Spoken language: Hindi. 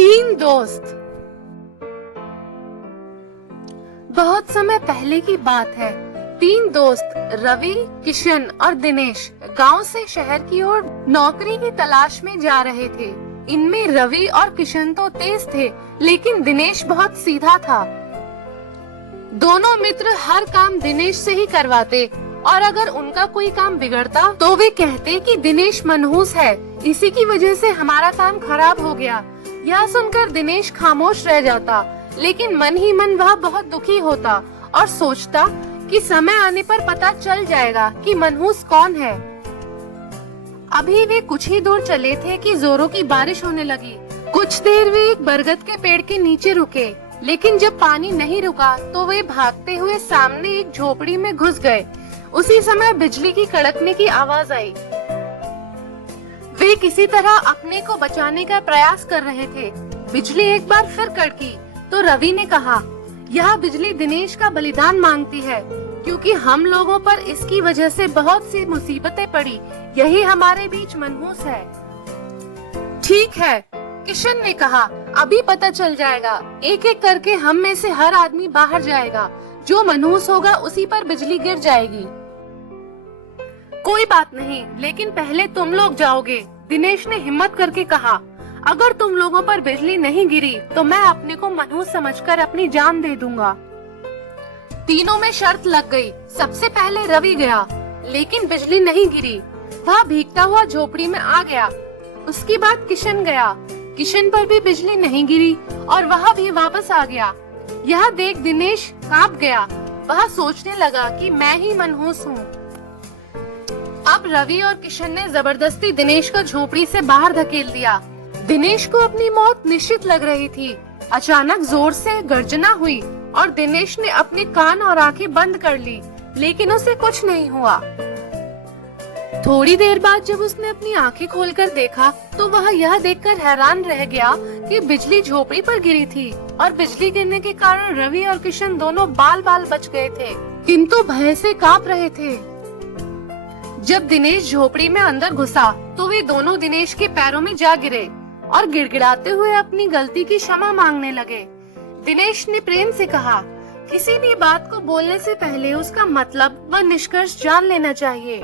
तीन दोस्त। बहुत समय पहले की बात है। तीन दोस्त रवि, किशन और दिनेश गांव से शहर की ओर नौकरी की तलाश में जा रहे थे। इनमें रवि और किशन तो तेज थे, लेकिन दिनेश बहुत सीधा था। दोनों मित्र हर काम दिनेश से ही करवाते और अगर उनका कोई काम बिगड़ता तो वे कहते कि दिनेश मनहूस है, इसी की वजह से हमारा काम खराब हो गया। यह सुनकर दिनेश खामोश रह जाता, लेकिन मन ही मन वह बहुत दुखी होता और सोचता कि समय आने पर पता चल जाएगा कि मनहूस कौन है। अभी वे कुछ ही दूर चले थे कि जोरों की बारिश होने लगी। कुछ देर वे एक बरगद के पेड़ के नीचे रुके, लेकिन जब पानी नहीं रुका तो वे भागते हुए सामने एक झोपड़ी में घुस गए। उसी समय बिजली की कड़कने की आवाज आई। वे किसी तरह अपने को बचाने का प्रयास कर रहे थे। बिजली एक बार फिर कड़की तो रवि ने कहा, यह बिजली दिनेश का बलिदान मांगती है, क्योंकि हम लोगों पर इसकी वजह से बहुत सी मुसीबतें पड़ी। यही हमारे बीच मनहूस है। ठीक है, किशन ने कहा, अभी पता चल जाएगा। एक एक करके हम में से हर आदमी बाहर जाएगा। जो मनहूस होगा उसी पर बिजली गिर जाएगी। कोई बात नहीं, लेकिन पहले तुम लोग जाओगे, दिनेश ने हिम्मत करके कहा। अगर तुम लोगों पर बिजली नहीं गिरी तो मैं अपने को मनहूस समझकर अपनी जान दे दूंगा। तीनों में शर्त लग गई। सबसे पहले रवि गया, लेकिन बिजली नहीं गिरी। वह भीगता हुआ झोपड़ी में आ गया। उसके बाद किशन गया। किशन पर भी बिजली नहीं गिरी और वह भी वापस आ गया। यह देख दिनेश कांप गया। वह सोचने लगा कि मैं ही मनहूस हूँ। अब रवि और किशन ने जबरदस्ती दिनेश को झोपड़ी से बाहर धकेल दिया। दिनेश को अपनी मौत निश्चित लग रही थी। अचानक जोर से गर्जना हुई और दिनेश ने अपने कान और आंखें बंद कर ली, लेकिन उसे कुछ नहीं हुआ। थोड़ी देर बाद जब उसने अपनी आंखें खोलकर देखा तो वह यह देखकर हैरान रह गया कि बिजली झोपड़ी पर गिरी थी और बिजली गिरने के कारण रवि और किशन दोनों बाल बाल बच गए थे, किंतु भय से कांप रहे थे। जब दिनेश झोपड़ी में अंदर घुसा तो वे दोनों दिनेश के पैरों में जा गिरे और गिड़गिड़ाते हुए अपनी गलती की क्षमा मांगने लगे। दिनेश ने प्रेम से कहा, किसी भी बात को बोलने से पहले उसका मतलब व निष्कर्ष जान लेना चाहिए।